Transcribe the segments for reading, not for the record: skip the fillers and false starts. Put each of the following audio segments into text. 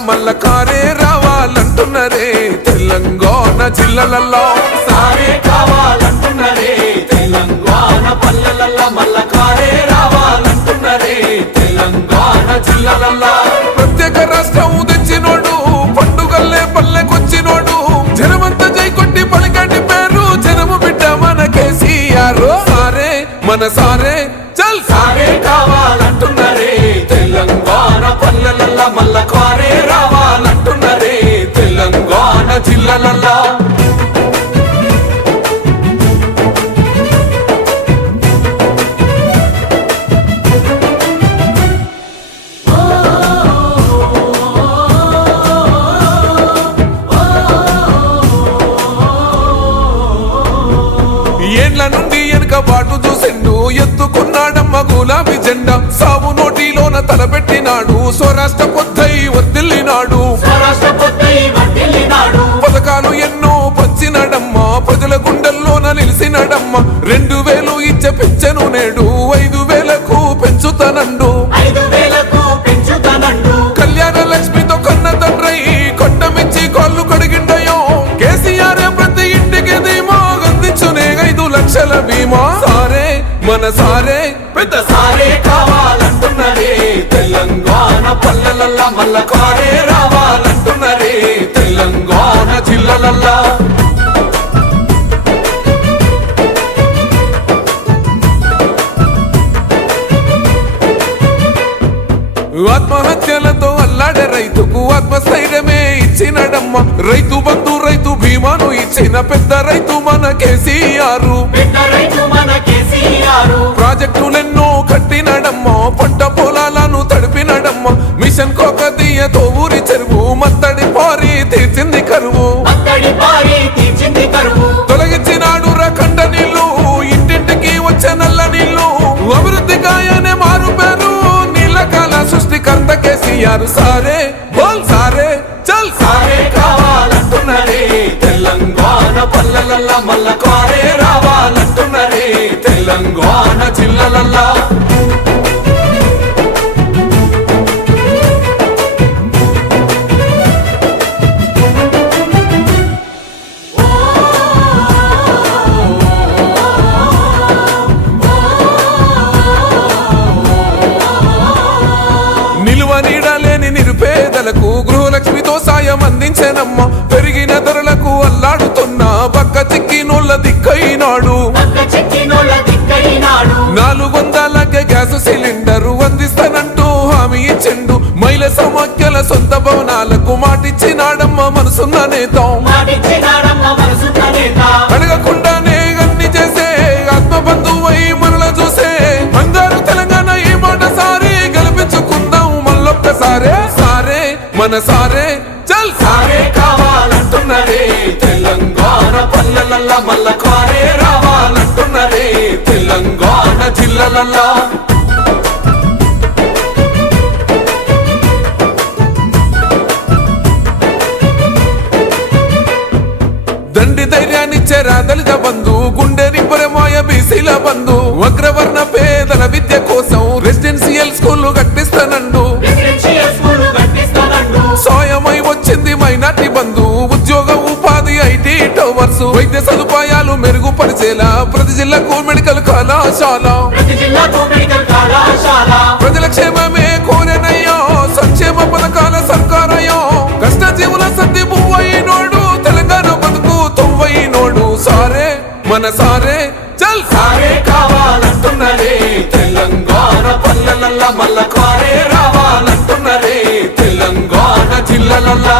మల్ల కారే రావాలంటున్నరే తెలంగాణ జిల్లాలలో సారే కావాలంటున్నరే తెలంగాణ పల్లెలలో మల్ల కారే రావాలంటున్నరే తెలంగాణ జిల్లాలలో ప్రత్యేక రాష్ట్రం తెచ్చినోడు పండుగల్లే పల్లెకొచ్చినోడు జనమంతా జై కొట్టి పలికండి పేరు జనము బిడ్డ మన కేసీఆర్ సారే మన సారే చల్ సారే కావాలంటున్నరే తెలంగాణ పల్లెలలో మల్ల కారే రావాలంటున్నరే తెలంగాణ జిల్లాలలో ఏండ్ల నుండి వెనక బాటు చూసిండు ఎత్తుకున్నాడమ్మ గులాబీ జెండా సాగు నోటిలోన తలపెట్టినాడు స్వరాష్ట్ర పొద్దై వర్దిల్లినాడు పథకాలు ఎన్నో పంచినాడమ్మ ప్రజల గుండెల్లోన నిలిసినాడమ్మ 2000 ఇచ్చే పెంచెను నేడు 5000కు పెంచుతానండు కళ్యాణ లక్ష్మితో కన్న తండ్రై కొండమిచ్చి కాళ్ళు కడిగిండయో కేసీఆర్ ప్రతి ఇంటికి ధీమా అందించునే 5 లక్షల బీమా సారే మన సారే పెద్ద సారే కావాలంటున్నరే తెలంగాణ పల్లెలలో మల్ల కారే రావాలంటున్నరే తెలంగాణ జిల్లాలలో ఆత్మహత్యలతో అల్లాడే రైతుకు ఆత్మస్థైర్యమే ఇచ్చినడమ్మ రైతు బంధు రైతు బీమాను ఇచ్చిన పెద్ద రైతు మన కేసీఆర్ ప్రాజెక్టులెన్నో కట్టినడమ్మ పంట పొలాలను తడిపినడమ్మ మిషన్ కోకతీయతో ఊరి చెరువు మత్తడి పారి తీర్చింది కరువు తొలగించినాడు రకండ నీళ్లు ఇంటింటికి వచ్చే నల్ల నీళ్లు అభివృద్ధి గాయనే మారు పేరు నీళ్ళకాల సృష్టికర్త కేసీఆర్ సారే బోల్ సారే చల్ సారే కావాలంటున్నరే తెలంగాణ పల్లెలలో మల్ల కారే రావాలంటున్నరే తెలంగాణ జిల్లాలలో నిలువ నీడలేని నిరుపేదలకు గృహలక్ష్మితో సాయం అందించేనమ్మ పెరిగిన ధరలకు అల్లాడుతున్న పక్క చిక్కినోళ్ళ దిక్కైనాడు 400కే గ్యాస్ సిలిండర్ అందిస్తానంటూ హామీ ఇచ్చిండు మహిళ సమాఖ్యల సొంత భవనాలకు మాటిచ్చినాడమ్మ మనసున్న నేత అడగకుండానే అన్ని చేసే ఆత్మ బంధువై మనల చూసే బంగారు తెలంగాణ ఈ మాట సారి గెలిపించుకుందాం మళ్ళొక్కసారే సారే మన సారే చల్ సారే కావాలంటున్నరే తెలంగాణ పల్లెలలో మల్ల కారే రావాలంటున్నరే తెలంగాణ జిల్లాలలో దండి ధైర్యాన్నిచ్చే దళిత బంధు గుండె నింపరమాయ బీసీల బంధు అగ్రవర్ణ పేదల విద్య కోసం రెసిడెన్షియల్ స్కూల్ కట్టిస్తానండు సాయమై వచ్చింది మైనార్టీ బంధు ఉద్యోగ ఉపాధి ఐటీ టవర్స్ వైద్య సదుపాయాలు మెరుగుపరిచేలా ప్రతి జిల్లాకు మెడికల్ కళాశాల ప్రజల క్షేమమే కోరెనయ్యో సంక్షేమ పథకాల సర్కారయ్యో కష్ట జీవుల సర్ది పువ్వైనోడు తెలంగాణ బతుకు తొవ్వైనోడు సారే మన సారే చల్ సారే కావాలంటున్నరే తెలంగాణ పల్లెలలో మల్ల కారే రావాలంటున్నరే తెలంగాణ జిల్లాలలో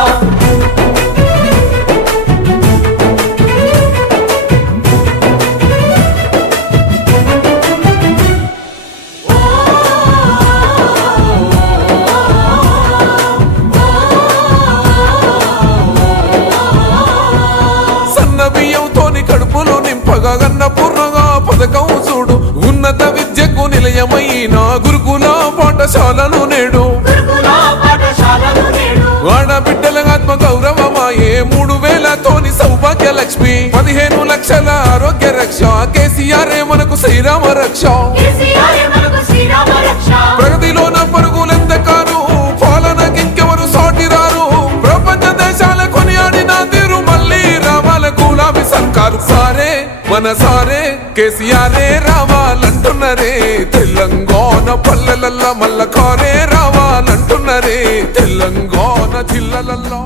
సన్న బియ్యంతోని కడుపులో నింపగా గన్న పూర్ణగా పథకం చూడు ఉన్నత విద్యకు నిలయమైన గురుకుల పాఠశాలలు నేడు ఆడబిడ్డల ఆత్మ గౌరవమాయే 3000తోని సౌభాగ్య లక్ష్మి 15 లక్షల ఆరోగ్య రక్ష కేసీఆర్ మనకు శ్రీరామ రక్ష ప్రగతిలోన పరుగులెంత కారు పాలనకింకెవరు సాటి రారు మన సారే కేసీఆరే రావాలంటున్నరే తెలంగాణ పల్లెలల్లా మల్ల కారే రావాలంటున్నరే తెలంగాణ జిల్లలల్లో